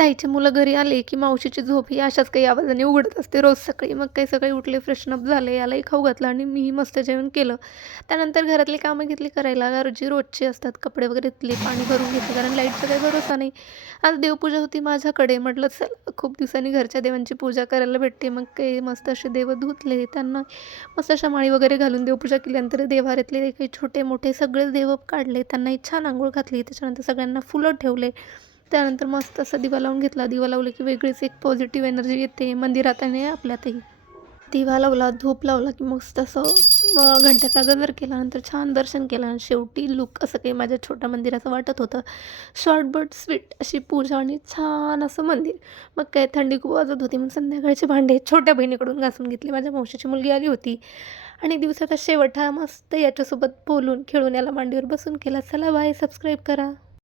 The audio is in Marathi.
ताईची मुलं घरी आले, की मावशीची झोप ही अशाच काही आवाजाने उघडत असते रोज सकाळी. मग काही सकाळी उठले, फ्रेशन अप झाले, यालाही खाऊ घातलं आणि मीही मस्त जेवण केलं. त्यानंतर घरातली कामं घेतली करायला, जी रोजची असतात. कपडे वगैरे धुतले, पाणी भरून घेतलं, कारण लाईटचा काही भरोसा नाही. आज देवपूजा होती माझ्याकडे. म्हटलं चल खूप दिवसांनी घरच्या देवांची पूजा करायला भेटते. मग काही मस्त असे देव धुतले, त्यांना मस्त अशा माळी वगैरे घालून देवपूजा केल्यानंतर देव्हाऱ्यातले काही छोटे-मोठे सगळेच देव काढले. त्यांनाही छान अंघोळ घातली. त्याच्यानंतर सगळ्यांना फुलं ठेवले. त्यानंतर मस्त असा दिवा लावून घेतला. दिवा लावला की वेगळीच एक पॉझिटिव्ह एनर्जी येते मंदिरात आणि आपल्यातही. दिवा लावला, धूप लावला की मस्त असं घंटाचा गजर केला. नंतर छान दर्शन केलं आणि शेवटी लूक असं काही माझ्या छोट्या मंदिराचं वाटत होतं. शॉर्ट बट स्वीट अशी पूजा आणि छान असं मंदिर. मग काय थंडी खूप वाजत होती. मग संध्याकाळचे भांडे छोट्या बहिणीकडून घासून घेतले. माझ्या मावशीची मुलगी आली होती आणि दिवसाचा शेवट हा मस्त याच्यासोबत बोलून, खेळून याला मांडीवर बसून केला. चला बाय, सबस्क्राईब करा.